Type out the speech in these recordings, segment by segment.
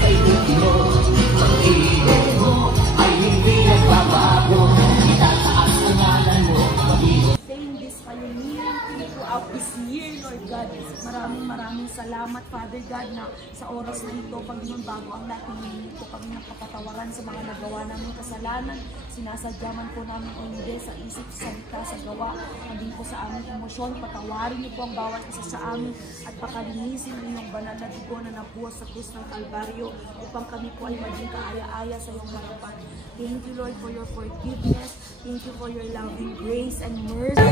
kaibigan mo. Pag-ibig mo ay hindi nagbabago. Itataas ang ngalan mo. Sustain this pioneering team throughout this year, Lord God. Maraming salamat, Father God, na sa oras na ito, Panginoon, bago ang lahat, hinihingi po kami ng kapatawaran sa mga nagawa namin kasalanan. Sinasadya man po namin o hindi sa isip, sa salita, sa gawa, hindi po sa aming emosyon. Patawarin niyo po ang bawat isa sa amin at pakalinisin niyo ang banal na dugo na nabuhos sa krus ng Kalbaryo upang kami po ay maging kaaya-aya sa iyong harapan. Thank you, Lord, for your forgiveness. Thank you for your loving grace and mercy.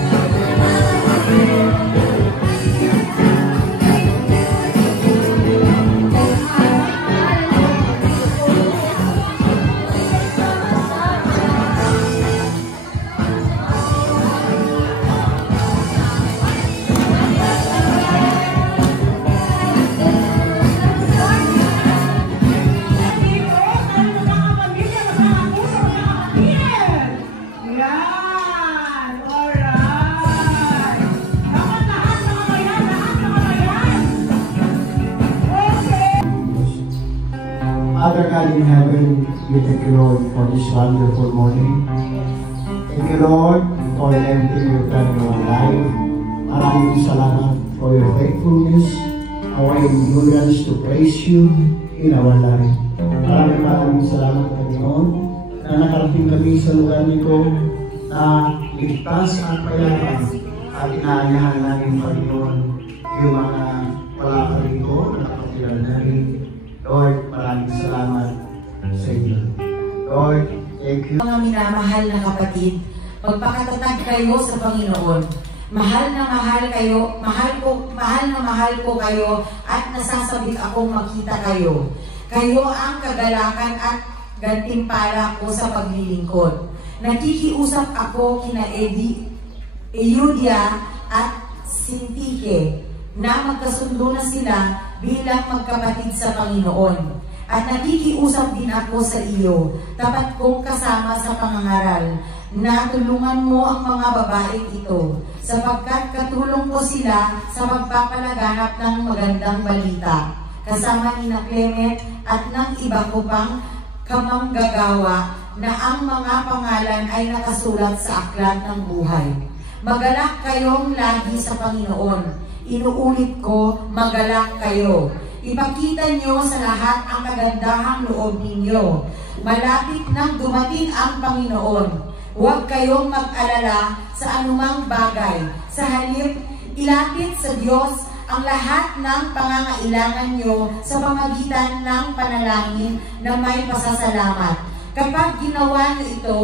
Father God in heaven, we thank you, Lord, for this wonderful morning. Thank you, Lord, for everything you've done in our life. Maraming salamat for your faithfulness, our endurance to praise you in our life. Maraming salamat, Panginoon, na nakarating kami sa lugar nito na ligtas at payaman at inaayahan namin, Panginoon, yung mga wala ka rito, nakakilala namin. Lord, maraming salamat sa inyo. Lord, thank you. Mga minamahal na kapatid, magpakatatag kayo sa Panginoon. Mahal na mahal kayo, mahal ko kayo at nasasabik akong makita kayo. Kayo ang kagalakan at gantimpala ko sa paglilingkod. Nakikiusap ako kina Eudia at Sintike na magkasundo na sila bilang magkapatid sa Panginoon. At nakikiusap din ako sa iyo, tapat kong kasama sa pangangaral, na tulungan mo ang mga babaeng ito, sapagkat katulong ko sila sa magpapalaganap ng magandang balita, kasama ni Clement at ng iba ko pang kamanggagawa na ang mga pangalan ay nakasulat sa aklat ng buhay. Magalak kayong lagi sa Panginoon. Inuulit ko, magalak kayo. Ipakita nyo sa lahat ang kagandahang loob ninyo. Malapit nang dumating ang Panginoon. Huwag kayong mag-alala sa anumang bagay. Sa halip, ilapit sa Diyos ang lahat ng pangangailangan nyo sa pamagitan ng panalangin na may pasasalamat. Kapag ginawa nyo ito,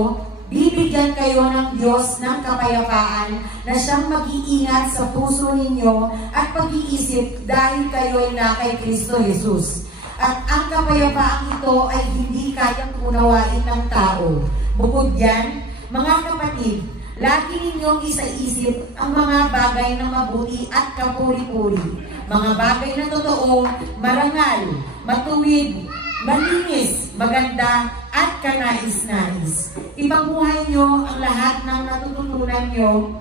bibigyan kayo ng Diyos ng kapayapaan na siyang mag-iingat sa puso ninyo at pag-iisip dahil kayo ay na kay Kristo Jesus. At ang kapayapaang ito ay hindi kayang unawain ng tao. Bukod diyan, mga kapatid, lagi ninyong isaisip ang mga bagay na mabuti at kapuri-puri. Mga bagay na totoo, marangal, matuwid, malinis, maganda, at kanais-nais. Ipabuhay nyo ang lahat ng natututunan nyo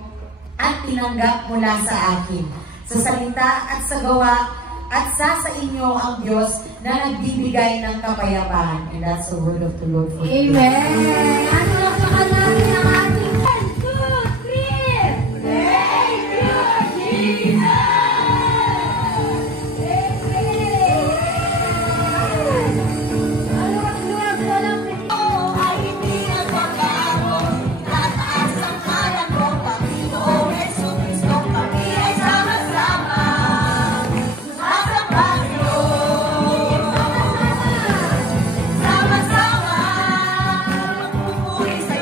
at tinanggap mula sa akin. Sa salita at sa gawa, at sa inyo ang Diyos na nagbibigay ng kapayapaan. And that's the word of the Lord for you. Amen! Ano lang sa kanalin ng ating 1, 2, 3! Thank you, Jesus! Sama-sama, magpupuri sa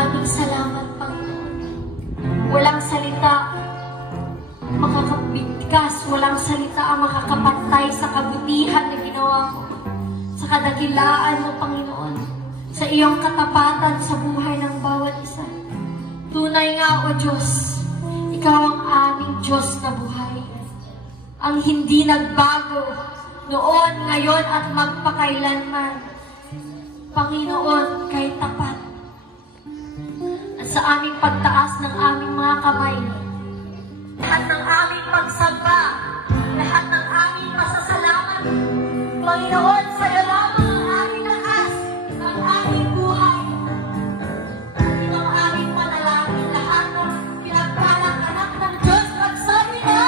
Maraming salamat, Panginoon. Walang salita makakabigkas, walang salita ang makakapantay sa kabutihan na ginawa mo, sa kadakilaan mo, Panginoon, sa iyong katapatan sa buhay ng bawat isa. Tunay nga, O Diyos, Ikaw ang aming Diyos na buhay, ang hindi nagbago noon, ngayon at magpakailanman. Panginoon, kay tapat. At sa aming pagtaas ng aming mga kamay, lahat ng aming pagsamba, lahat ng aming pasasalamat, Panginoon, sa'yo lamang ang aming lakas, ang aming buhay. Yun ang aming panalangin, lahat ng pinagpalang anak ng Diyos, magsabi na!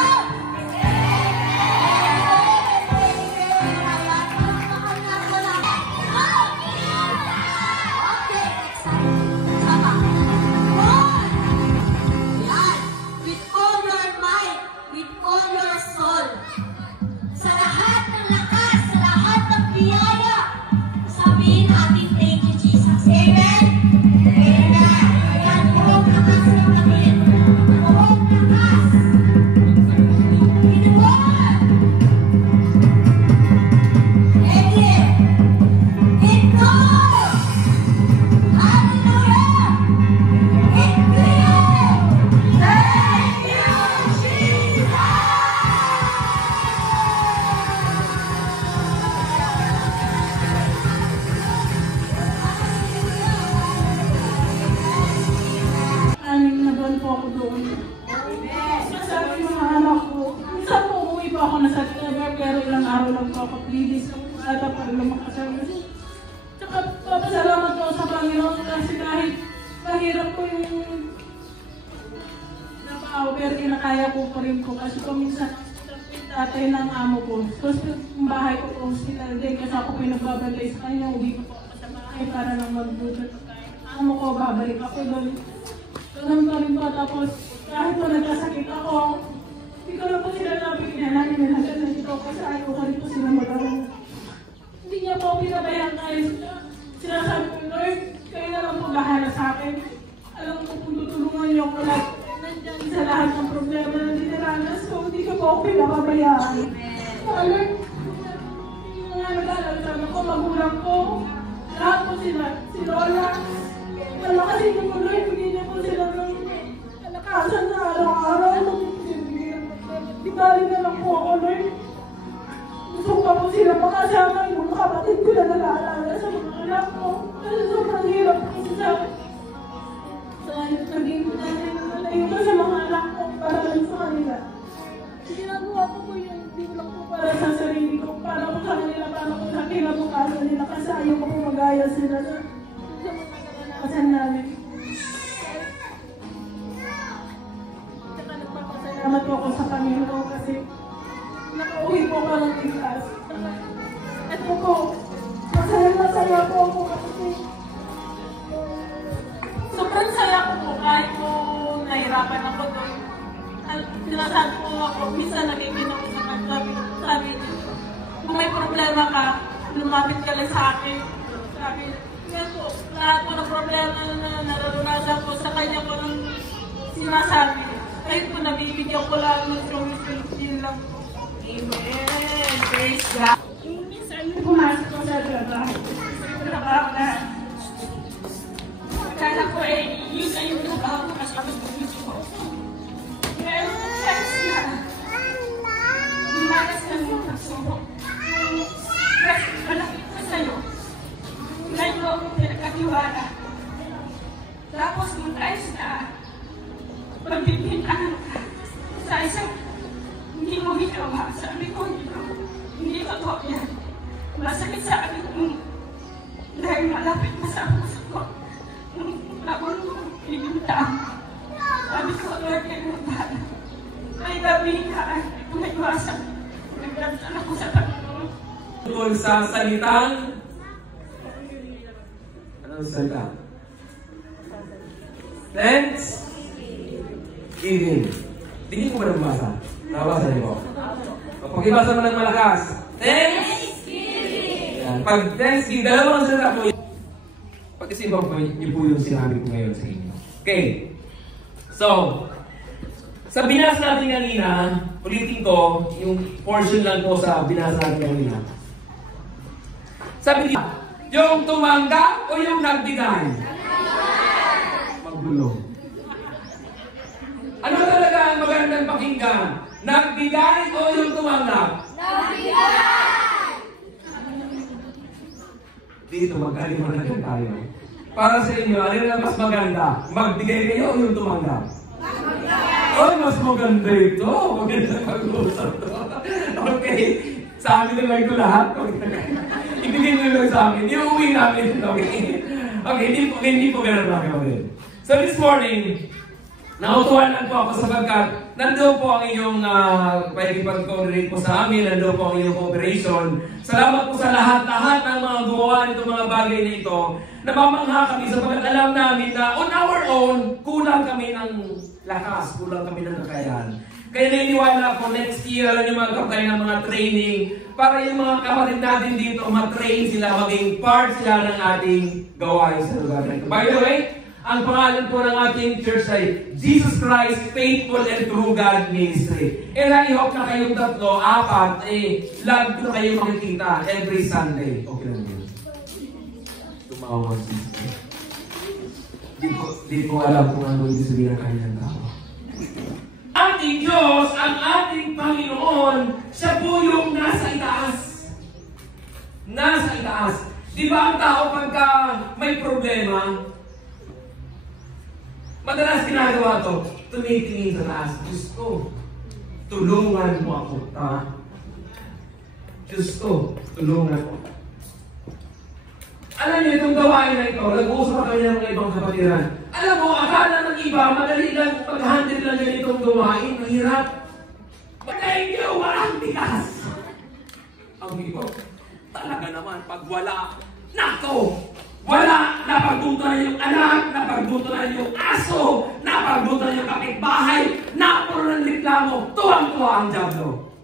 Pero kinakaya ko pa rin po kasi paminsan tatay ng amo ko. Tapos yung bahay ko po hospital din kasi ako pinagbabantay sa kanya. Hindi ko po ako sa bahay para lang magbutot. Amo ko, babalik ako doon. Ganun pa rin po. Tapos kahit po nagkasakit ako, hindi ko lang po sila nabiginan namin na nagkasakit dito kasi ayaw ko rin po sila mag-aral. Hindi niya po pinabayaan kahit sinasabi ko, Lord, kayo na lang po bahala sa akin. Alam ko kung tutulungan niyo ako lahat. Nandyan sa lahat ng problema na dinaranas ko, hindi ko po ako pinababayaan. Lord, yung mga nag-aalala ko, magulang ko, lahat po sila, si Lola. Wala kasi yung po, Lord, bigyan niya po sila ng kalakasan na araw-araw. Di bali na lang po ako, Lord. Gusto ko pa po sila makasama yung mga kapatid ko na nag-aalala sa mga anak ko. Kasi sobrang hirap po sa naging nalayo ko sa mga anak ko para lang sa kanila. Ginagawa ko po yun, hindi lang po para sa sarili ko, para po sa kanila, para po sa kinabukasan nila, kasi ayaw ko po mag-aya sila sa mga naranasan namin. Saka nagpapasalamat po ako sa Panginoon kasi nakauwi po ako ng ligtas. Ito po, masaya po ako kasi sobrang saya ko po kahit po nahirapan ako doon. Sinasabi po ako, minsan nakikinig ako sa kanila, sabi niyo, kung may problema ka, lumapit ka lang sa akin. Sabi, yan po, lahat po ng problema na nararanasan ko sa kanya ko nang sinasabi. Kahit po nabibigyan ko lang ng solution lang po. Amen! Praise God! Minsan pumasok ko sa trabaho. Trabaho na akala ko yun na yung trabaho ko kasi kami ko. Pero thanks na. Lumalas na yung nagsubok. Kasi malapit ko sa'yo. Ngayon mo akong pinagkatiwala. Tapos mag-ayos na pagbibintaan ka sa isang hindi mo ginawa. Sabi ko, hindi totoo yan. Masakit sa akin kung dahil malapit na sa puso ko. Ako nung pinintang. Sabi ko, Lord, kayo magbahala. May gabi ka, may iwasan. Nagdasal ako sa Panginoon. Tungkol sa salitang anong salita? Thanksgiving. Tingin ko ba nabasa? Nabasa niyo? Pag-ibasa mo ng malakas. Thanksgiving. Pag Thanksgiving, dalawang salita po yun. Pag Kasi iba po niyo po yung sinabi ko ngayon sa inyo. Okay. So, sa binasa natin kanina, ulitin ko, yung portion lang po sa binasa natin kanina. Sabi niya, yung tumanggap o yung nagbigay? Magulo. Ano talaga ang magandang pakinggan? Nagbigay o yung tumanggap? Nagbigay! Dito, magkaliwanagan tayo. Para sa inyo, ano na mas maganda? Magbigay kayo o yung tumanggap? Oh, mas maganda ito. Maganda pag-uusap ito. Okay. Sa amin na lang ito lahat. Ibigay nyo lang sa amin. Iuwi namin. Okay. Okay, hindi po ganun lang kami. So this morning, nautuwan lang po ako sapagkat nandoon po ang inyong pag-coordinate po sa amin, nandoon po ang inyong cooperation. Salamat po sa lahat-lahat ng mga gumawa nitong mga bagay na ito. Namamangha kami sapagkat alam namin na on our own, kulang kami ng lakas, kulang kami ng kakayahan. Kaya naniniwala ko next year, alam niyo mga kapatid ng mga training para yung mga kapatid natin dito, matrain sila, maging part sila ng ating gawain sa lugar na ito. By the way, ang pangalan po ng ating church ay Jesus Christ Faithful and True God Ministry. And I hope na kayong 3, 4, lagi na kayo makikita every Sunday. Okay lang yun. Tumawag sister. Di ko alam kung ano yung sabihin ng kanyang tao. Ating Diyos, ang ating Panginoon, siya po yung nasa itaas. Nasa itaas. Di ba ang tao pagka may problema, madalas ginagawa to, tumitingin sa taas. Diyos ko, tulungan mo ako. Diyos ko, tulungan mo. Alam niyo, itong gawain na ito, nag-uusap kami ng mga ibang kapatiran. Alam mo, akala ng iba, madali lang pag-handle lang ganitong gawain, mahirap. Pagkain niyo, walang tikas. Ang iba, talaga naman, pag wala, nako! Wala! Napagbutunan yung anak, napagbutunan yung aso, napagbutunan yung kapitbahay, napuro ng reklamo, tuwang-tuwa ang diablo.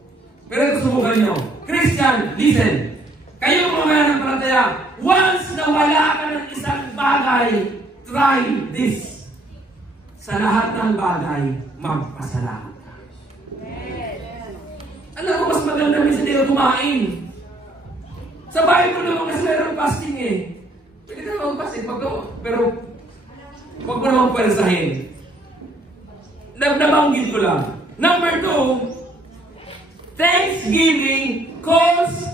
Pero ito subukan nyo. Christian, listen. Kayo mga mananampalataya, once na wala ka ng isang bagay, try this. Sa lahat ng bagay, magpasalamat ka. Alam mo, mas maganda minsan dito kumain. Sa Bible naman kasi mayroong fasting eh. Pwede ka naman fasting, pero huwag mo naman pwersahin. Nabanggit ko lang. Number 2, Thanksgiving calls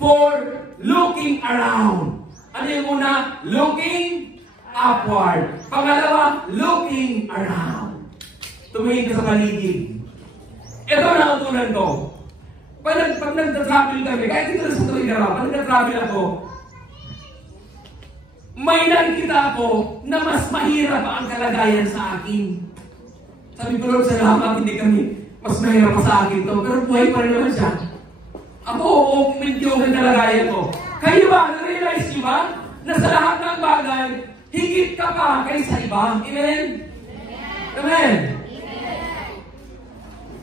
for looking around. Ano yung una? Looking upward. Pangalawa, looking around. Tumingin ka sa paligid. Ito ang natutunan ko. Pag nag-travel kami, kahit dito na sa tuwing garaw, pag nag-travel ako, may nakikita ako na mas mahirap ang kalagayan sa akin. Sabi ko lang sa lahat, hindi kami mas mahirap pa sa akin to, pero buhay pa rin naman siya. Ako, medyo ang kalagayan ko. Kayo ba, na-realize nyo ba, na sa lahat ng bagay, higit ka pa kaysa iba? Amen? Amen?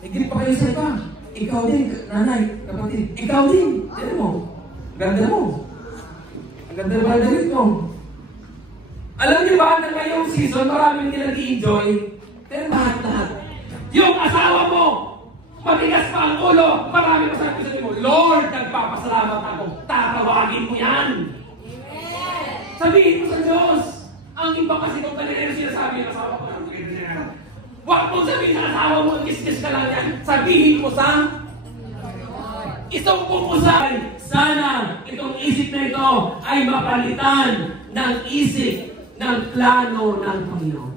Higit pa kayo sa iba. Ikaw din, nanay, kapatid. Ikaw din. Tignan mo. Ganda mo. Ang ganda ba na rin mo? Alam niyo ba na ngayong season, maraming hindi nag-i-enjoy? Pero lahat-lahat. Yung asawa mo, matigas pa ang ulo, marami pa sabi mo, Lord, nagpapasalamat ako. Tatawagin mo yan. Sabihin mo sa Diyos. Ang iba kasi kung kanina sinasabi ng asawa ko, huwag mong sabihin sa asawa mo, kiss-kiss ka lang yan. Sabihin mo sa isang pumusay. Sana itong isip na ito ay mapalitan ng isip ng plano ng Panginoon.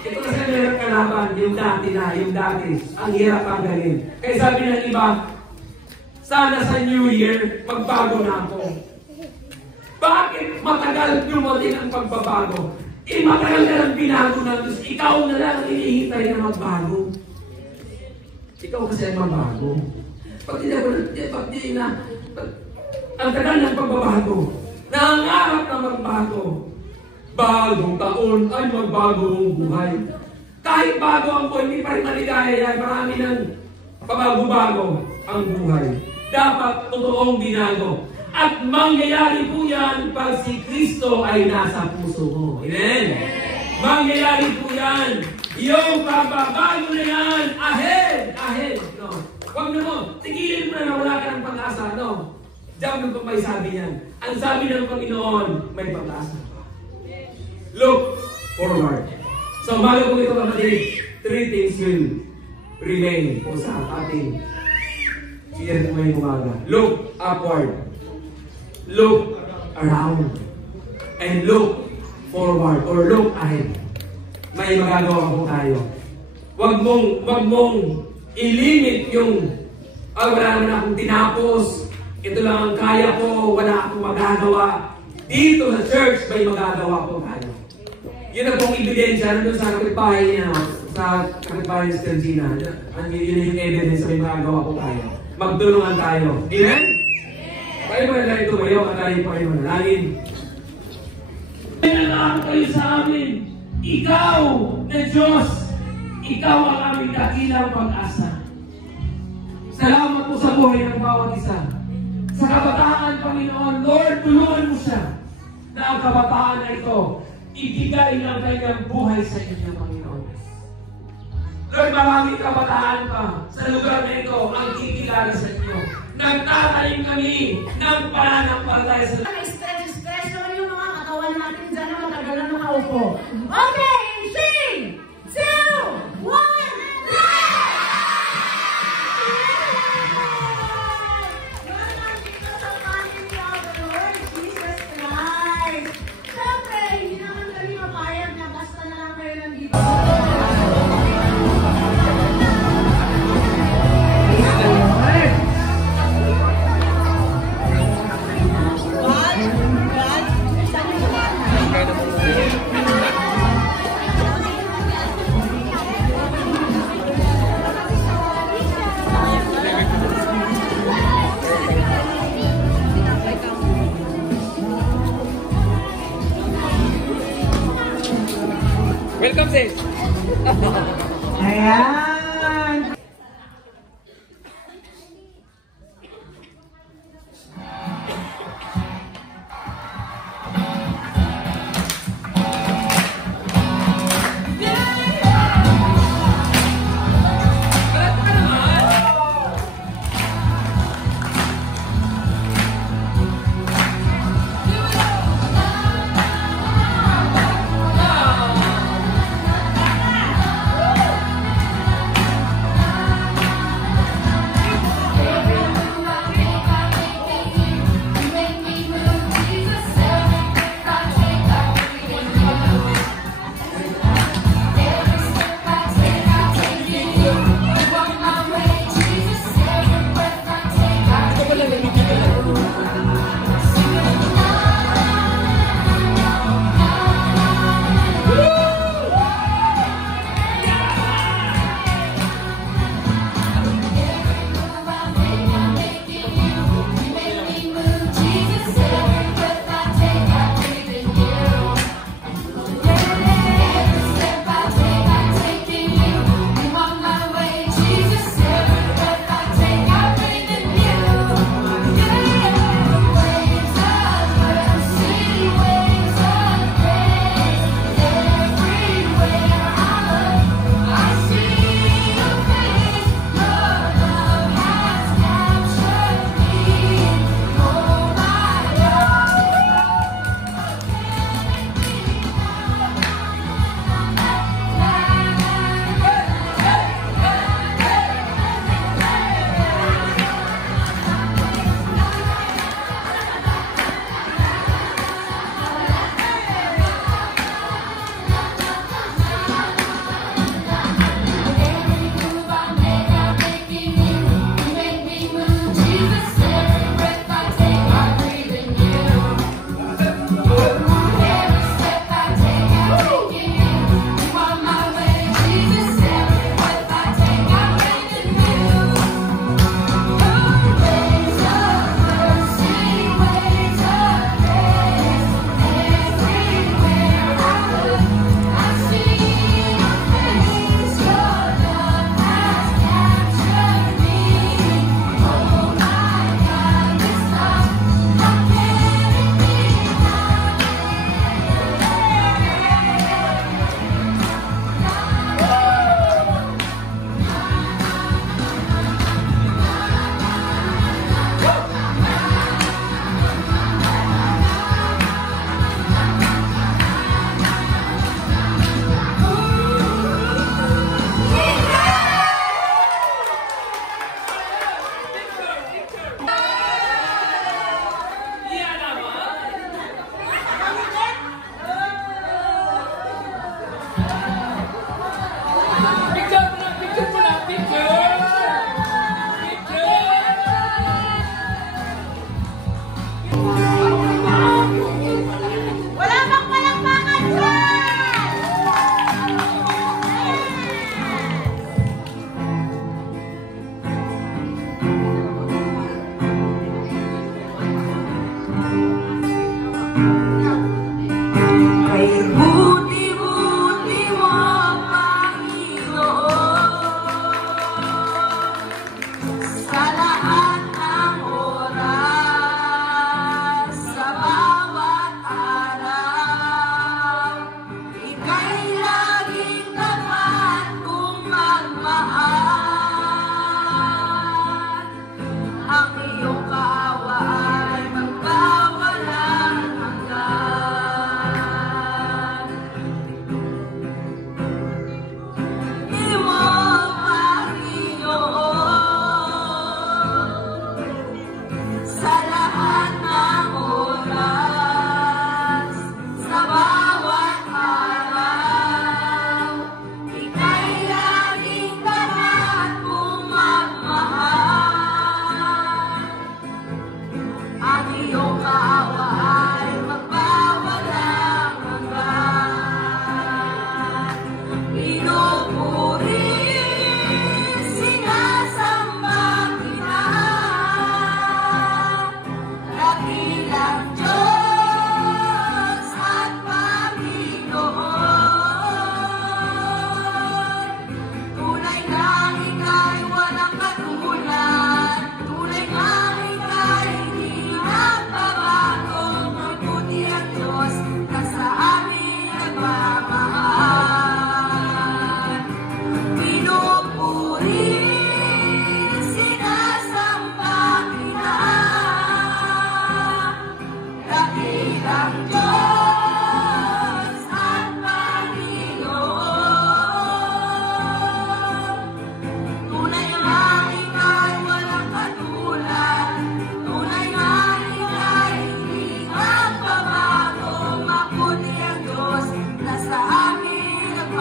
Ito kasi meron kalaban, yung dati. Ang hirap ang galing. Kaya sabi ng iba, sana sa New Year, magbago na ako. Bakit matagal dumating ang pagbabago? Matagal na lang binago na Diyos. Ikaw na lang hinihintay na magbago. Ikaw kasi ang magbago. Pag di na, ang tagal ng pagbabago, nangangarap na magbago. Bagong taon ay magbago ang buhay. Kahit bago ang buhay, hindi pa rin maligaya yan. Marami ng pabago-bago ang buhay. Dapat totoong binago. At mangyayari po yan pag si Kristo ay nasa puso mo. Amen? Mangyayari po yan. Yung pagbabago na yan, ahead! No? Huwag na mo, tigilin mo na wala ka ng pag-asa. No? Diyan mo may sabi yan. Ang sabi ng Panginoon, may pag-asa. Look forward. So, bago po ito kapatid, 3 things will remain po sa ating share po ngayong umaga. Look upward. Look around. And look forward or look ahead. May magagawa po tayo. Wag mong ilimit yung wala naman akong tinapos. Ito lang ang kaya ko. Wala akong magagawa. Dito sa church, may magagawa po tayo. Yun ang pong ebidensya nandun sa kapitbahay niya, sa kapitbahay ni Sister Gina. Yun yung evidence na may magagawa po tayo. Magtulungan tayo. Amen? Tayo mo na tayo tumayo at tayo po kayo manalangin. Nalangako kayo sa amin. Ikaw na Diyos, ikaw ang aming dakilang pag-asa. Salamat po sa buhay ng bawat isa. Sa kabataan, Panginoon, Lord, tulungan mo siya na ang kabataan na ito, ibigay ng kanyang buhay sa inyo, Panginoon. Lord, maraming kabataan pa sa lugar na ito ang kikilala sa inyo. Nagtatalim kami ng pananampalataya sa Stress naman yung mga katawan natin dyan na matagal na nakaupo. Okay, in 3, 2, 1, welcome, sis! Ayan!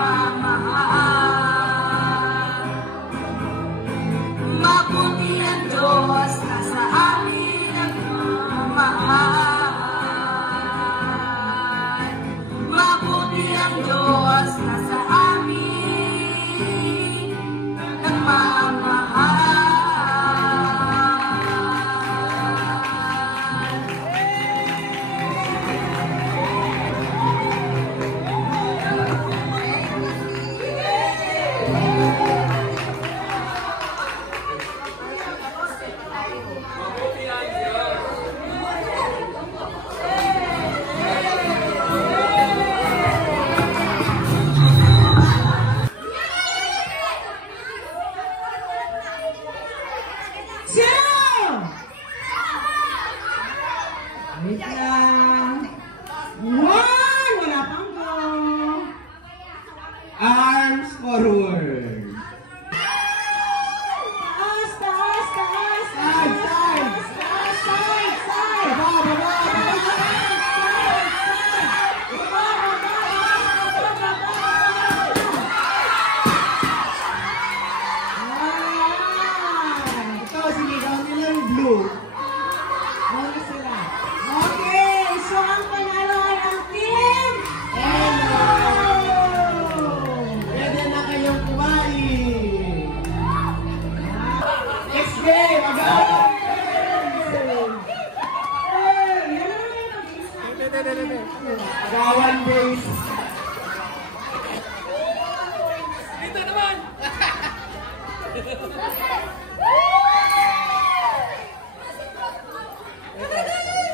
nagmamahal. Mabuti ang Diyos na sa amin nagmamahal. Mabuti ang Diyos na sa amin nagmamahal. Wait lang. One! Wala pang go. Arms forward. Taas, taas, taas. Side, side. Taas, side, side. Baba, baba, baba. Ito, sinigaw nila yung blue. Ano sila? Okay, so ang panalo ay ang team Hello! Pwede na kayong kumain. Next game, agawan! Agawan base. Dito naman!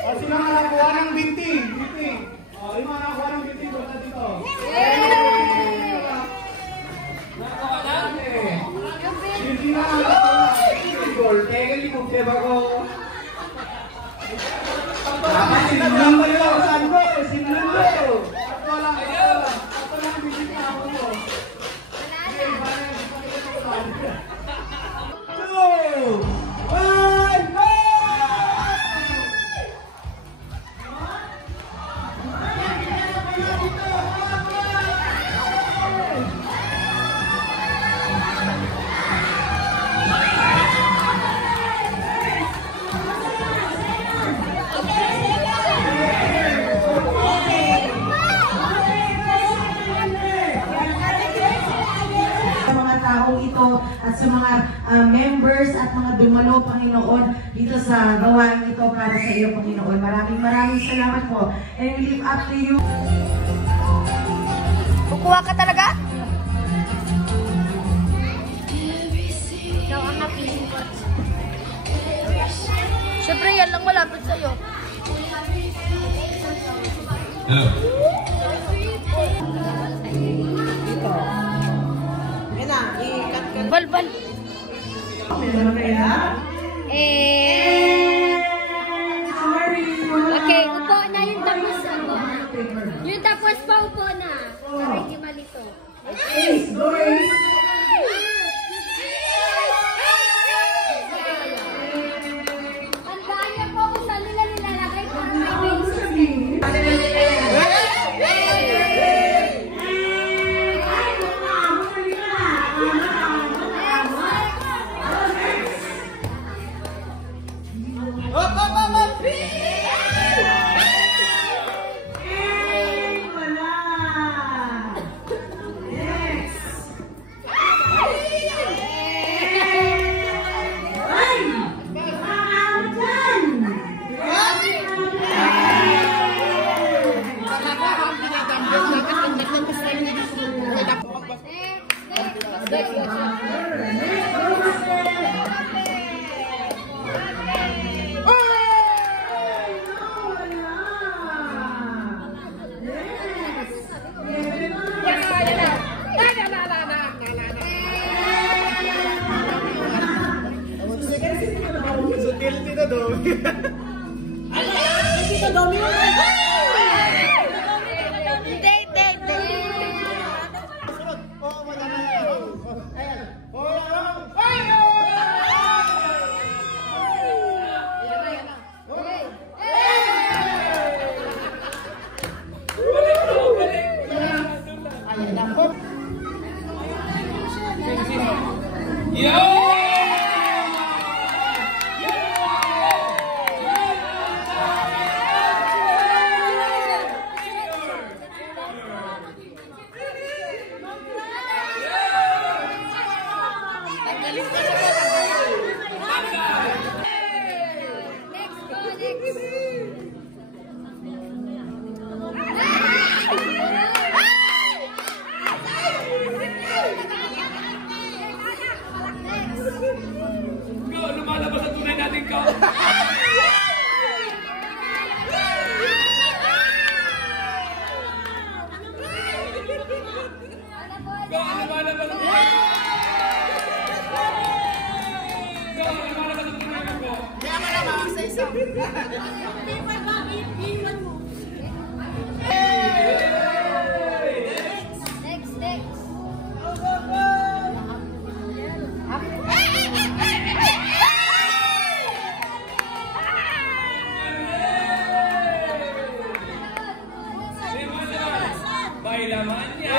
O, sino ang nakakuha ng binting? Binting. O, yung mga nakakuha ng binting, punta dito. Nakakuha na? Binting na ang nakakuha. Goal. Kaya galing kong diba ko. Dapat sinulan ko yun. Saan ko? Sinulan ko. Ako lang. Ako lang ang binting na ako mo. Okay, balik. 2, 1, go! Taong ito at sa mga members at mga dumalo, Panginoon, dito sa gawain ito para sa iyo, Panginoon. Maraming salamat po. And we live up to you. Kukuha ka talaga? Ikaw ang napili ko. Siyempre, yan lang malapit sa'yo. Hello. Dito. Yan na, i-cut-cut. Balbal. Sorry. Okay, upo na yung tapos upo na. Yung tapos pa upo na. Para hindi malito. Ace, Doris. Tandaan niyo po kung saan nila nilalagay para may base. Lumalabas ang tunay natin ka. Bailaman niya.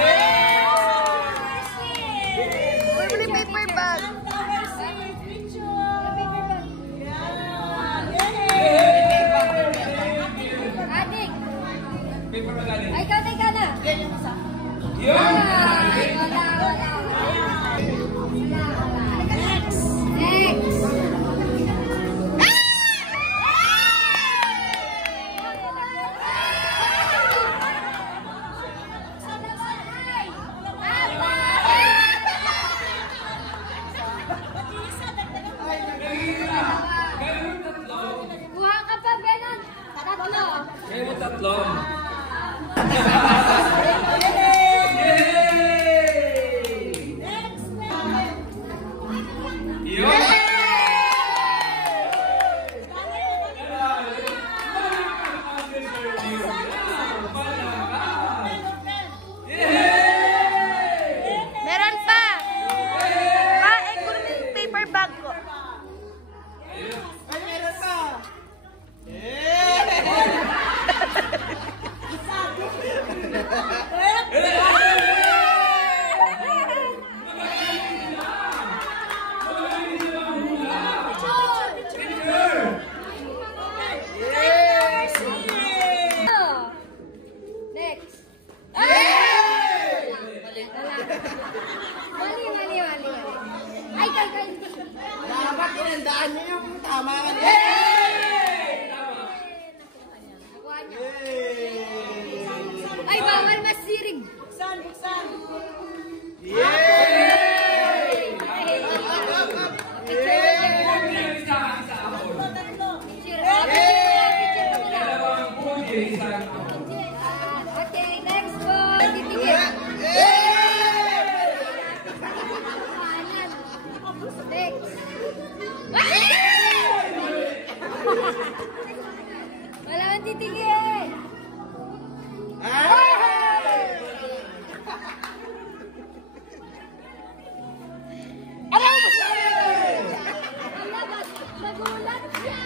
Paper bag. Adik! Paper bag galing. Ay, ikaw na! Yun! Wala. Next! Kuha ka pa, Benon! Tatlo! Kayo tatlo. Meron pa. Pa, ko yung paper bag ko. Next! Mali. Ay, kay. Dapat inandaan niyo yung tama ka niya. Nakuha niya. Ay, bawal masirig. Okay, next po. Titigil. Next. Wala kang titigil. Nagulat siya.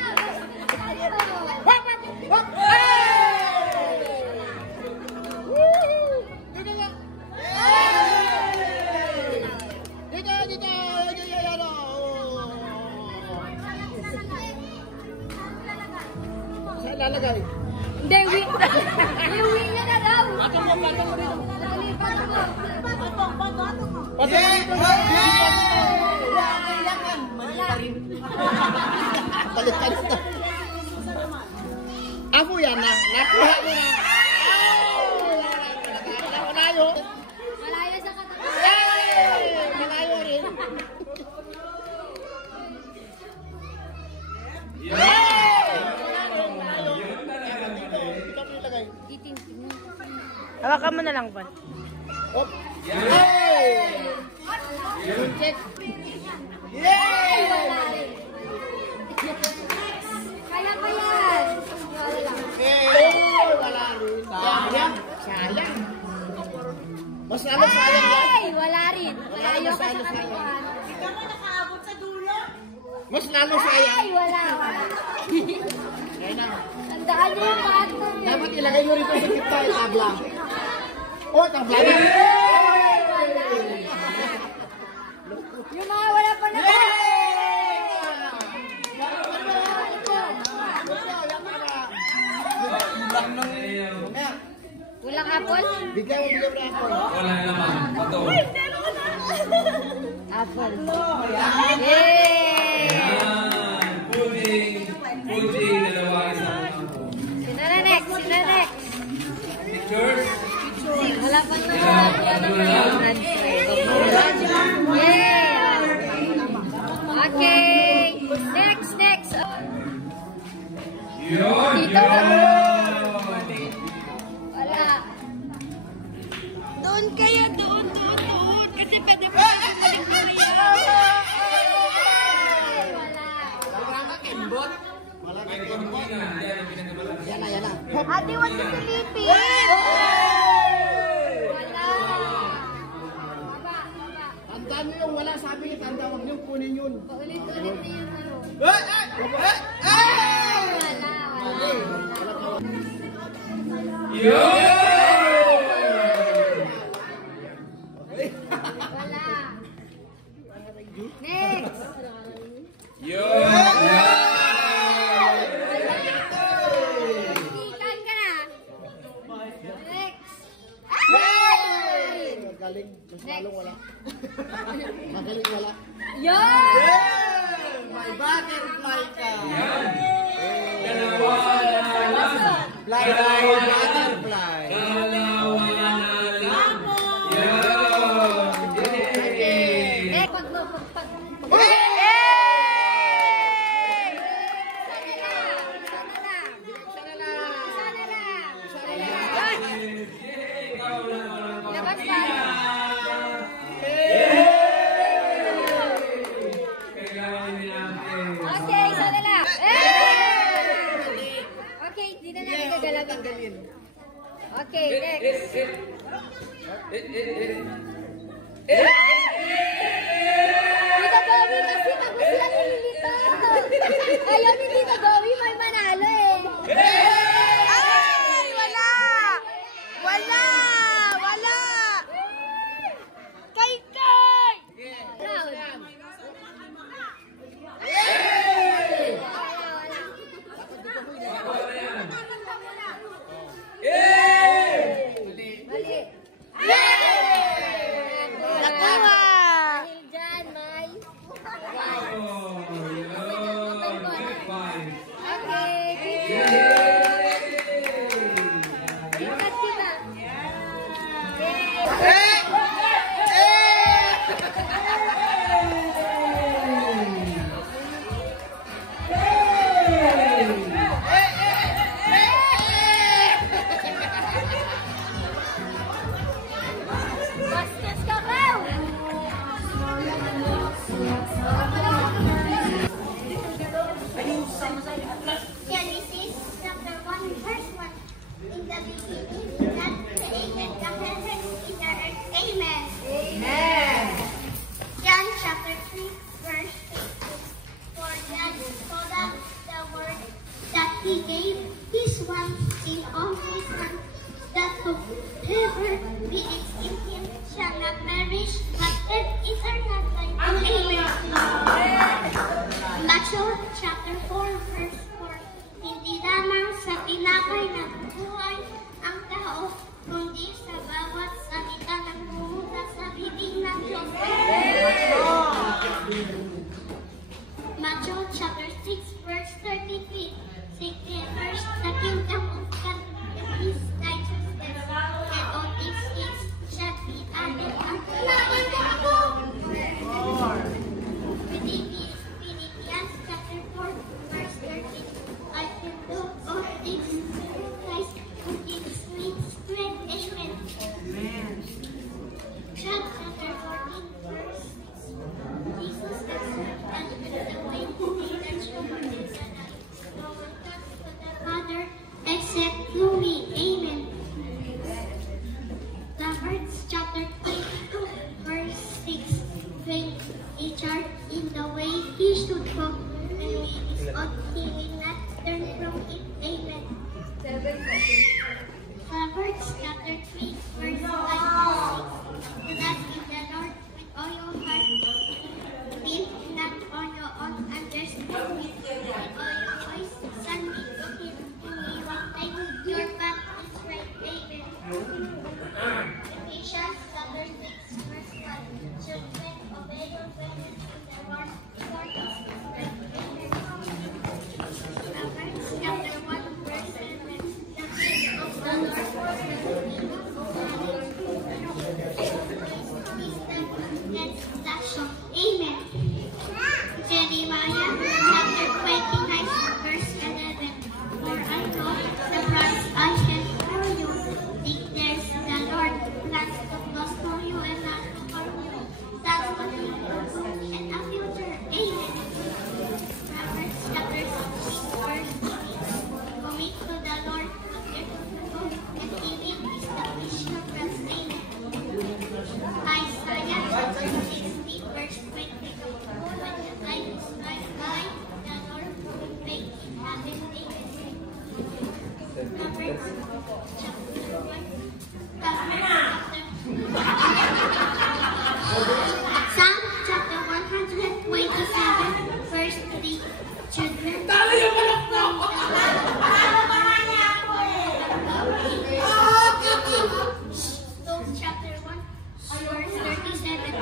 Saan lalagay? Hindi, uwi niya na daw. Patong mo. Kailangan. Mali pa rin. Balik-balik na. Ako yan na. Nakuha mo na. Malayo. Malayo sa katawan. Malayo rin. Hawakan mo na lang, Bon. Op. Yay! Check. Yay! Kaya pa yan. Wala rin. Sayang. Mas lalo sayang yan. Ay, wala rin. Malayo ka sa katawan. Mas lalo sayang. Ay, wala. Kaya na. Tandaan niyo yung partner. Dapat ilagay nyo rito sa kita yung tabla. Oh, tabla na. Yung mga wala pa Apple. Ayan. Pudding. Pudding. Dalawa. Sino na next? Sino na next? Pictures. Wala pa na. Yeah! Okay! Next! Yun! Dito wala. Doon kayo! Doon! Kasi pwede pa wala. Ate, wag sa silipin! Tandaan mo yung wala, sabi niya, tanda, huwag niyong kunin yun. Paulit-ulit na yung ano. Wala. Next. Ikan ka na. Next. Magaling, mas malong wala. Magaling wala. May butterfly ka. Dalawa na lang. Butterfly. Dalawa na lang. Okay, isa na lang. Okay, dito na natin gagalawin. Okay, next. Tito Bowie kasi tapos sila nililito. Ayaw ni Tito Bowie may manalo eh. Ay! Wala! Kay! Genesis chapter 1 verse 1. In the beginning, God created the heavens and the earth. Amen. Amen. John chapter 3 verse 6. For God so loved the world that He gave His one and only Son, that whoever believes in Him shall not perish but have eternal life. Amen. Matthew chapter 4 verse 4. Hindi lamang sa tinapay na buhay ang tao, kundi sa bawat salita ng bumula sa bibig ng Diyos. Matthew chapter 6 verse 33. Seek ye first the kingdom of God and His righteousness, and all these things shall be added unto you. Philippians chapter 4 verse 13. I can do all things through Christ who gives me strength. Amen. John chapter 14 verse 6. Jesus answered, "I am the way, the truth, and the life. No one comes to the Father except through me." Amen. Proverbs chapter 22 verse 6. Train a child in the way he should go, and when he is old, he will not turn from it. Amen. Proverbs chapter 3 verse 5 to 6. Trust in the Lord with all your heart. Lean not on your own understanding. With all your ways, submit to Him, and He will take your path is right. Amen. Ephesians chapter 6 verse 1. Children, obey your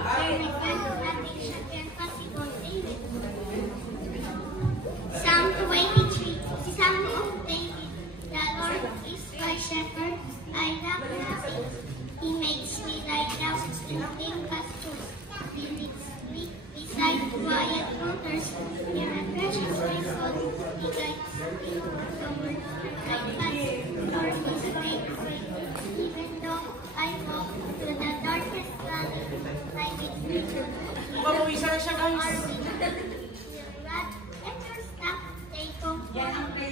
Very good. Nothing shall be impossible. Amen. Psalm 23. Psalm of David. The Lord is my shepherd. I lack nothing. He makes me lie down in green pastures. He leads me beside quiet waters. He refreshes my soul. He guides me toward the right path. Lord is faithful. Even though I walk through the darkest valley, I will be Papawisan siya, guys. Your rod and your staff, they comfort me.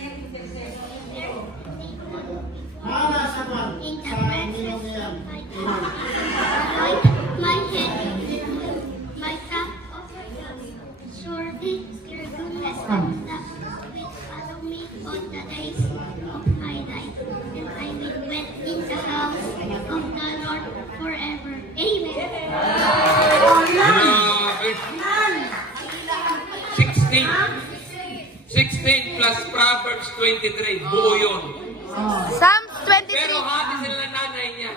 In the presence of my God, my head is my cup overflows. Surely your goodness and love will follow me all the days of my life, and I will dwell in the house of the Lord forever. Amen. 16 plus Proverbs 23. Buo yun. Psalms 23. Pero hati sila ng nanay niya.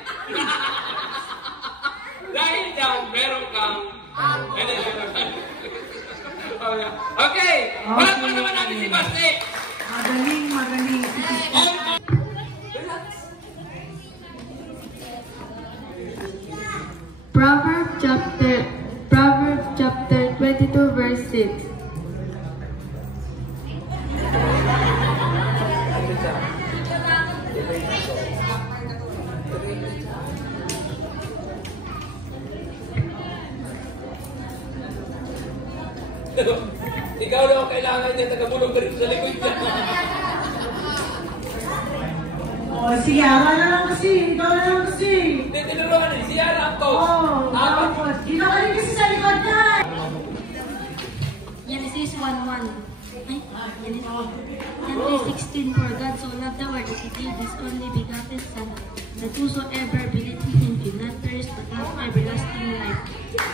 Dahil dyan, meron kang... Okay! Wala pa naman natin si Basti! Magaling, magaling. Proverbs chapter 22 verse 6. Ikaw lang ang kailangan niya, taga-bulong ka rin sa likod niya. Oh, si Yara na lang kasi. Ikaw na lang kasi. Hindi, tinuruan eh. Si Yara ang coach. Oh, tapos. Ginawa rin kasi sa likod na. Genesis 1:1. Genesis 16. For God so loved the world that He gave His only begotten Son, that whosoever believeth in Him should not perish but have everlasting life.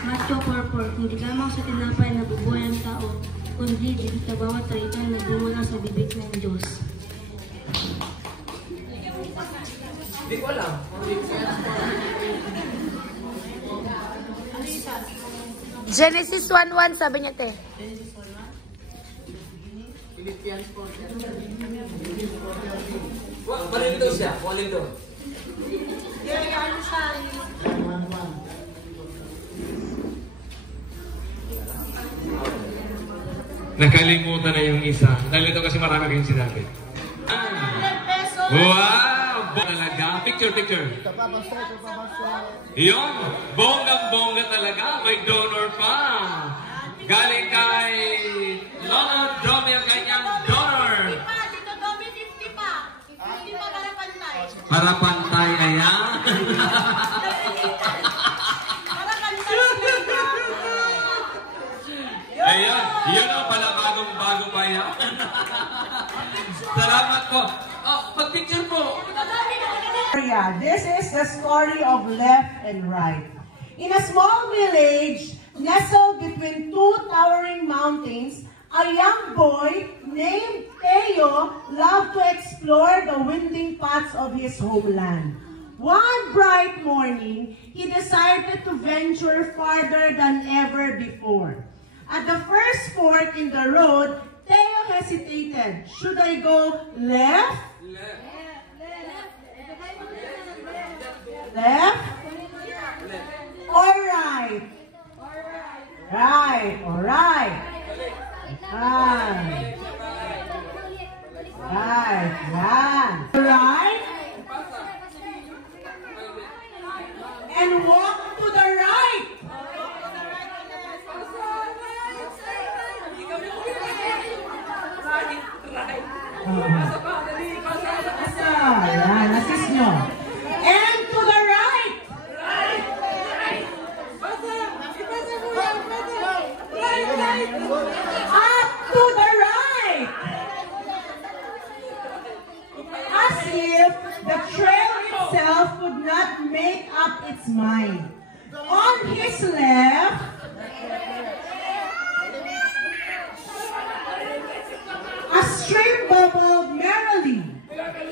Matthew 4:4. Hindi lamang sa tinapay na bubuhay ang tao, kundi din sa bawat salita na bumula sa bibig ng Diyos. Hindi ko alam. Genesis 1:1, sabi niya, te. Marin daw siya. Walin daw. Nakalimutan na yung isa. Dahil ito kasi marami kayong sinabi. Wow! Talaga. Picture. Yun. Bonggang-bongga talaga. May donor pa. Galing kay Lolo Domi ang kanyang donor. Dito Domi 50 pa. 50 pa para pantay. Para pantay, ayan. Para pantay. Ayan. Yun ang pala bagong-bago pa yan. Salamat po. Oh, pag-picture po. This is the story of left and right. In a small village nestled between two towering mountains, a young boy named Teo loved to explore the winding paths of his homeland. One bright morning, he decided to venture farther than ever before. At the first fork in the road, Teo hesitated. Should I go left? Left? Or right? Right, all right. Right. Right. And walk to the right. Ayan, assist nyo. And to the right. Up to the right. As if the trail itself could not make up its mind. On his left, a stream bubbled merrily.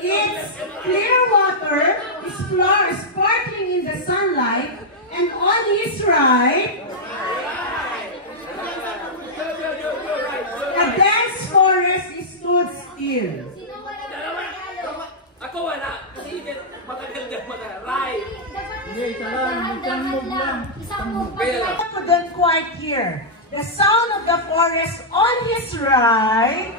Its clear water is sparkling in the sunlight, and on his right, I couldn't quite hear the sound of the forest on his right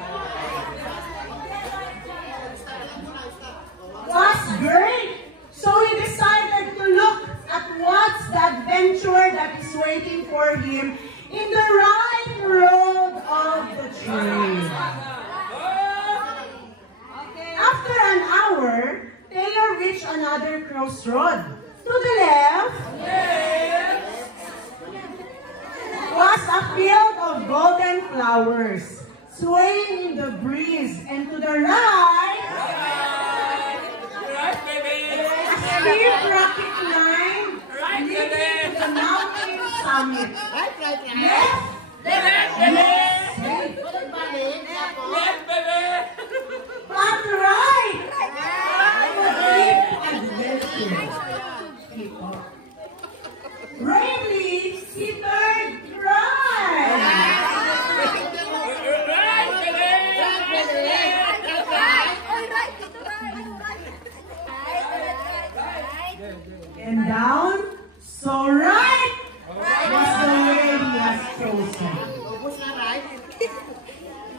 was great. So he decided to look at what's the adventure that is waiting for him in the right road of the trail. After an hour, Theo reached another crossroad. To the left was a field of golden flowers, swaying in the breeze, and to the right, a steep rocky climb leading to the mountain summit. But right! Bravely, he turned right! And down, so right was the way he has chosen.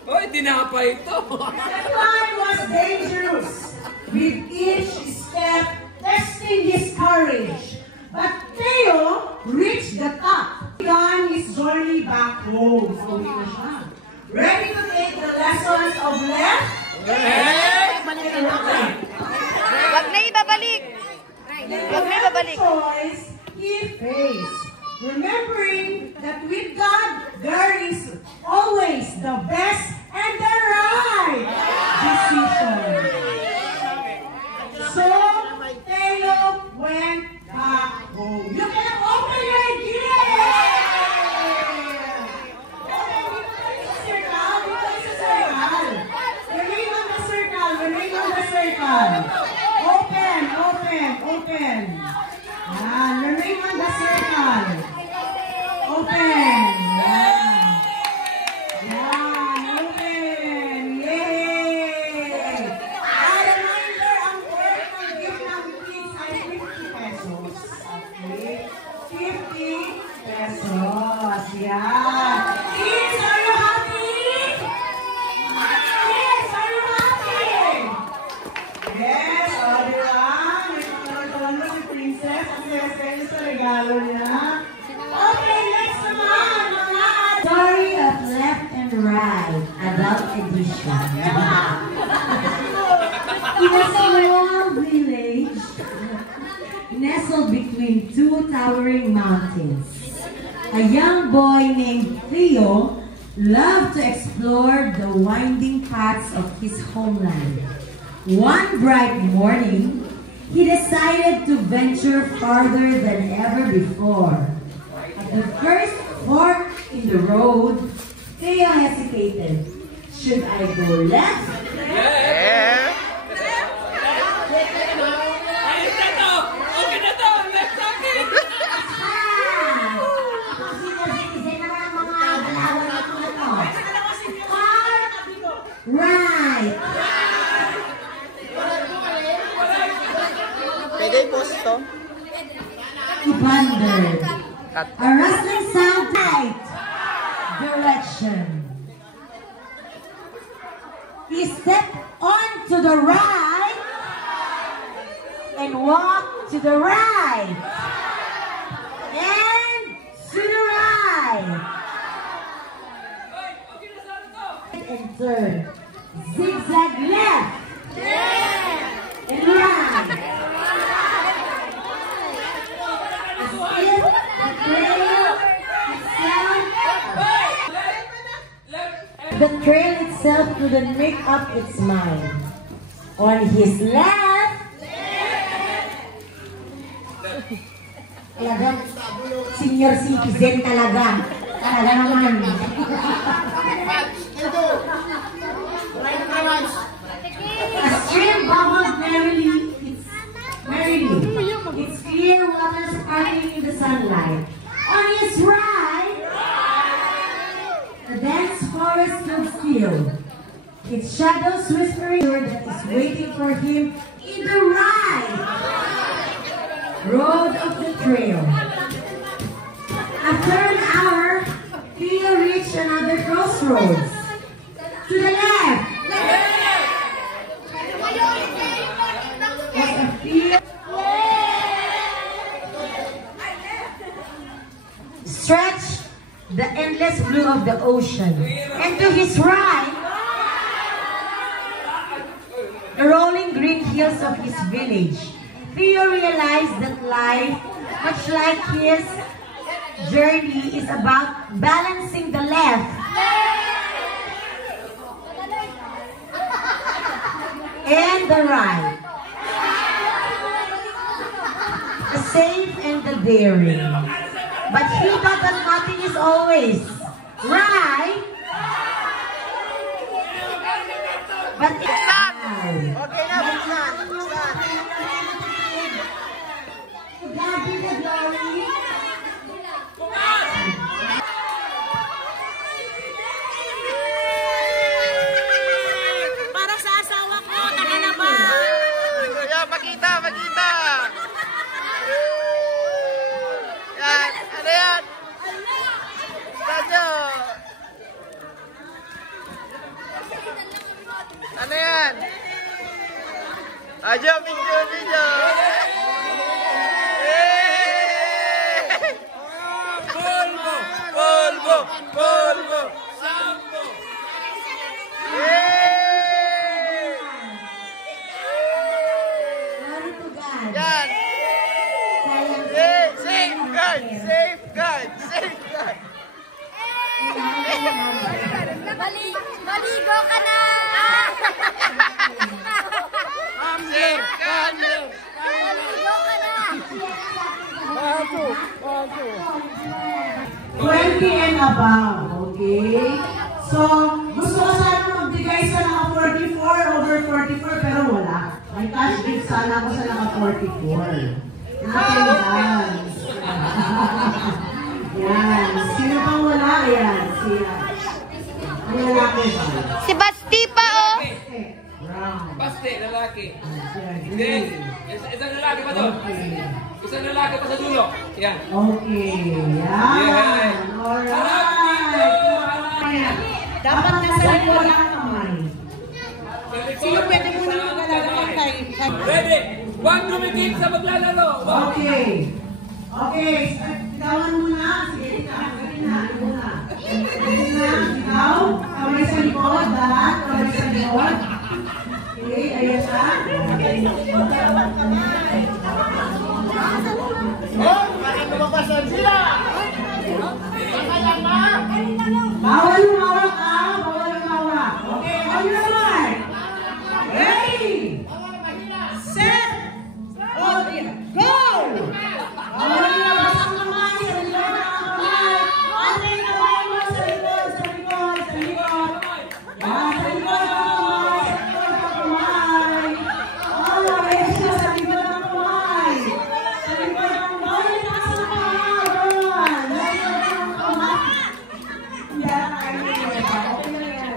Hoy, tinapay ito. The climb was dangerous, with each step testing his courage. But Theo reached the top. Began his journey back home. So he was ready to take the lessons of left and right. Wag na ibabalik. Wag na ibabalik. Choice he faced, remembering that with God there is always the best and the right decision. So Theo went back home. You can open your gate! Remain on the circle. Remain on the circle. Open, open, open. Yan. Remain on the circle. Open. Yan. Yan. Open. Yay! A reminder, ang worth ng gift ng kids ay 50 pesos. Okay? 50 pesos. Yan. Kids, are you happy? Kids, are you happy? Yes, o, di ba? May pagkakataon si Princess. Ang saya-saya sa regalo niya. Okay, next naman, mga Story of Left and Right, Adult Edition. In a small village, nestled between two towering mountains, a young boy named Theo loved to explore the winding paths of his homeland. One bright morning, he decided to venture farther than ever before. At the first fork in the road, Theo hesitated. Should I go left? Right. He pondered. A rustling sound, right direction. He stepped on to the right and walked to the right and to the right and turn. Zigzag left and right. The trail itself couldn't make up its mind. On his left, talagang senior citizen talaga. Talaga naman. A stream bubbles merrily. Its clear water sparkling in the sunlight. On his right, the dense forest stood still, its shadows whispering that is waiting for him in the right road of the trail. a third hour, Theo reached another crossroads. To the left. Was a field. Stretch the endless blue of the ocean. And to his right, the rolling green hills of his village. Theo realized that life, much like his journey, is about balancing the left and the right, the safe and the daring. But he thought that nothing is always right, but it's not. Okay na, buksan. God be the glory. Para sa asawa ko, nakalaba. Kuya, pakita, pakita. Yan, ano yan? Radyo. Ano yan? Radyo, video, video. Polvo, polvo, polvo. Sampo. Glory to God. Yan. Safeguard, safeguard, safeguard. Maligo ka na! Safeguard. Maligo ka na! 20 and above, okay? So, gusto ko sana magbigay sa naka 44 over 44, pero wala. May cash gift sana ako sa naka 44. Yan. Yan. Sino pang wala? Yan. Sino? Ang lalaki ba? Si Basti pa, oh! Brown. Basti, lalaki. Yan. Hindi. Isang lalaki pa doon. Isang lalaki pa sa dulo. Yan. Okay. Yan. Alright. Dapat nasa likod ang kamay. Sino pwede mo nang maglalakad tayo? Ready? Huwag dumikit sa maglalaro. Okay. Okay. Ikawan mo na. Sige, ikaw. Sige na. Ikaw. Kamay sa likod. Lahat. Kamay sa likod. Okay. Ayan siya. Oh, bakit lumabasan sila? Bakayan na. Bawal lumawak ka. Bawal lumawak. Okay. On your mark. Ready. Set. Okay. Go. Bawal lumawak ang kamay. Sa likod ang kamay. Ate, kamay mo sa likod. Sa likod. Sa likod. Yan. Sa likod ang kamay. Sa likod ang kamay. Oh, ayan siya. Sa likod ang kamay. Sa likod ang kamay. Taas ang kamay. Doon. Sa likod ang kamay. Yan. Okay na yan.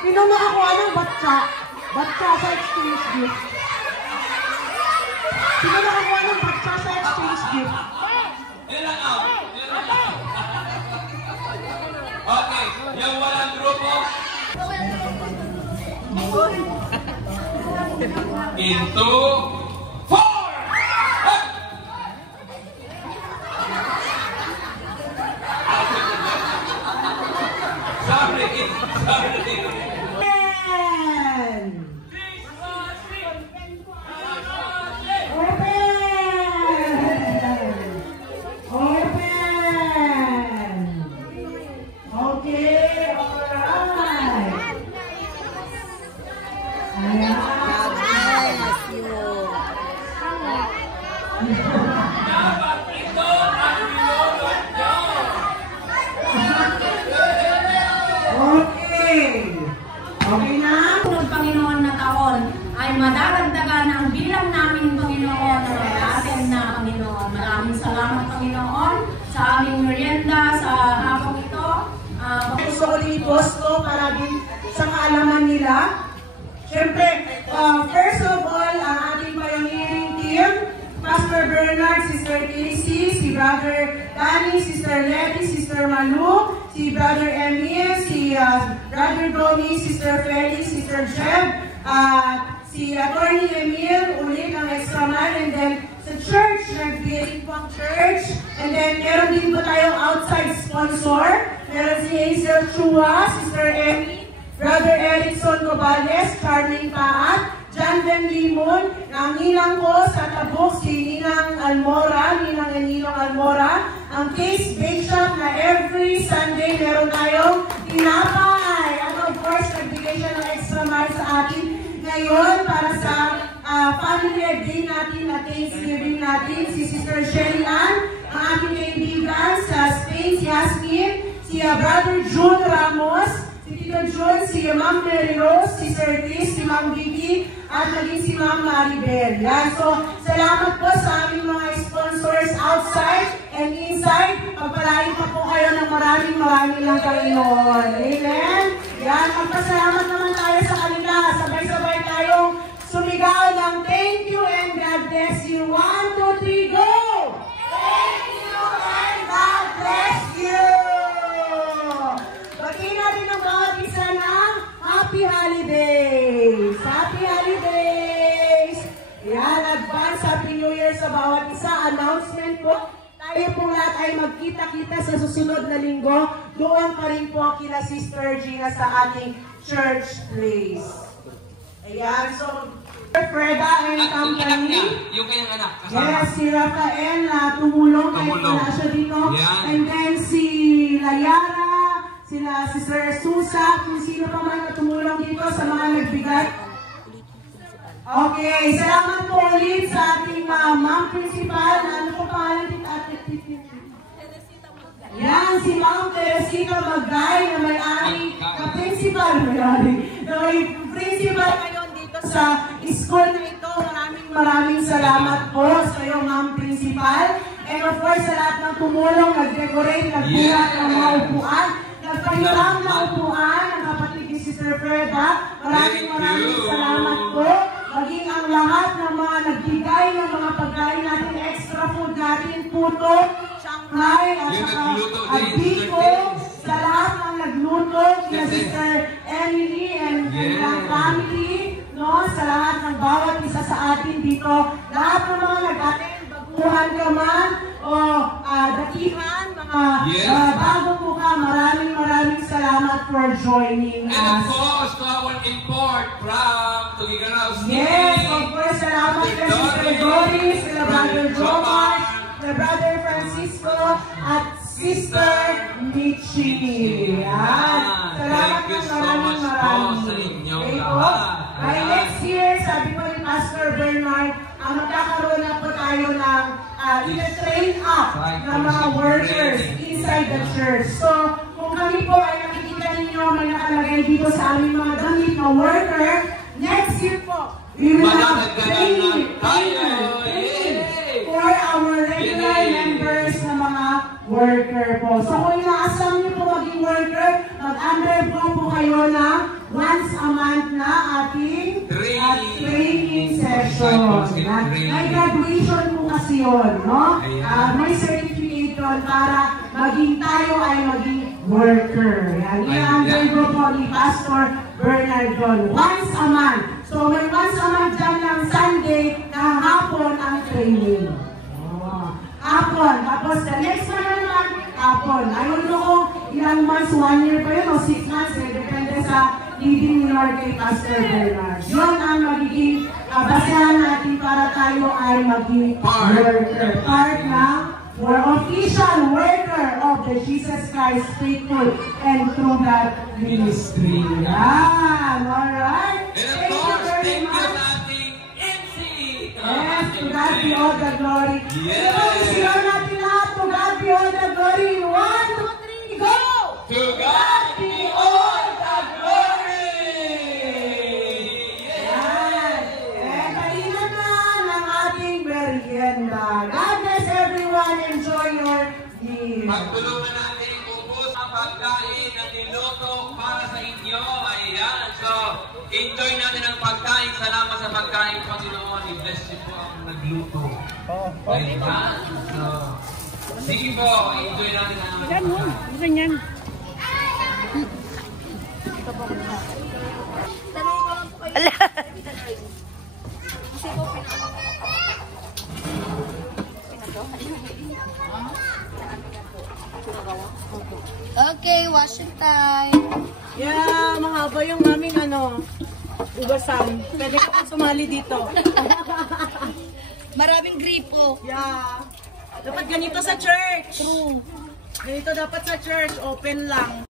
Sino nakakuha ng batsa? Batsa sa exchange gift. Sino nakakuha ng batsa sa exchange gift? Okay, yung walang grupo. Into 4! Sorry. Open! i-post ko para din sa kaalaman nila. Siyempre, first of all, ang ating pioneering team, Pastor Bernard, Sister Casey, si Brother Danny, Sister Letty, Sister Malu, si Brother Emil, si Brother Domi, Sister Felix, Sister Jeb, si Attorney Emil, ulit ang extra mile, and then sa church, nag-creating pang church, and then meron din po tayong outside sponsor, meron si Hazel Chua, Sister Emily, Brother Erickson Cobales, Charming Paat, John Van Limon, ang ninang ko sa Tabuk, si Ninang Almora, Ninang Enilong Almora, ang Case Bake Shop na every Sunday meron tayong tinapay. At of course, nagbigay siya ng extra mile sa atin ngayon para sa family day natin na Thanksgiving natin. Si Sister Sherry Ann, ang ating kaibigan sa Spain, si Yasmin, si Brother June Ramos, si Tito June, si Ma'am Mary Rose, si Sir Chris, si Ma'am Vicky, at naging si Ma'am Maribel. Yan. So, salamat po sa aming mga sponsors outside and inside. Pagpalain pa po kayo ng maraming ng Panginoon. Amen? Yan. Magpasalamat naman tayo sa kanila. Sabay-sabay tayong sumigaw ng thank you and God bless you. 1, 2, 3, go! Thank you and God bless you! Bagay natin ang bawat isa ng Happy Holidays! Happy Holidays! Yan, advance Happy New Year sa bawat isa. Announcement po, tayo pong lahat ay magkita-kita sa susunod na linggo. Doon pa rin po kila Sister Gina sa ating church place. Ayan, so Freda and company. Yung kanyang anak. Yes, si Rafael na tumulong kahit wala siya dito. And then si Layara, sila Sister Susa, kung sino pa man na tumulong dito sa mga nagbigay. Okay, salamat po ulit sa ating ma'am principal. Ano po pangalan dito? Yan, si Ma'am Teresita Magay na may-ari, ka-principal may-ari, na may principal ngayon dito sa school na ito. Maraming salamat po sa iyo, Ma'am Principal. And of course, sa lahat ng tumulong, nag-decorate, nagbuhat ng mga upuan, nagpahiram na upuan, ang kapatid ni Sister Freda. Maraming salamat po. Maging ang lahat ng mga nagbigay ng mga pagkain natin, extra food natin, puto, Shanghai, at Biko, sa lahat ng nagluto, kina Sister Emily and ang family, no, sa lahat ng bawat isa sa atin dito, lahat ng mga nag-attend, baguhan ka man, o datihan, mga bago po ka, maraming salamat for joining us. And of course, to our import from Tuguegarao City. Yes, of course, salamat kay Sister Doris, kay Brother Jomar, kay Brother Francisco, at Sister Michi. Yan. Salamat ng maraming. Sa inyong lahat. By next year, sabi ko ni Pastor Bernard, magkakaroon na po tayo ng i-train up ng mga workers inside the church. So, kung kami po ay nakikita ninyo may nakalagay dito sa aming mga damit na worker, next year po, we will have training for our regular members na mga worker po. So, kung inaasam niyo po maging worker, mag-undergo po kayo na once a month na ating training session. May graduation po kasi yun, no? May certificate yun para maging tayo ay maging worker. Yan, i-undergo po ni Pastor Bernard doon. Once a month. So, may once a month dyan ng Sunday na hapon ang training. Hapon. Tapos, the next one naman, hapon. Ayun ko kung ilang months, 1 year pa yun o 6 months, depende sa leading ni Lord kay Pastor Bernard. Yun ang magiging basahan natin para tayo ay maging worker. Part na official worker of the Jesus Christ Faithful and True God Ministry. Yan. Alright. And of course, thank you sa ating MC. Yes, to God be all the glory. Yes. Isigaw natin lahat, to God be all the glory. 1, 2, 3, go! To God be all the glory! Yan. And kanina na ng ating merienda. God bless everyone. Enjoy your meal. Pagtulungan natin ubos ang pagkain na niluto ninyo. Ayan. So, enjoy natin ang pagkain. Salamat sa pagkain, Panginoon. I-bless niyo po ang nagluto. Ayan. So, sige po. Enjoy natin ang pagkain. Ganyan. Ala. Okay, washing time. Yeah, mahaba yung aming ugasan. Pwede ka pa sumali dito. Maraming gripo. Yeah. Dapat ganito sa church. True. Ganito dapat sa church. Open lang.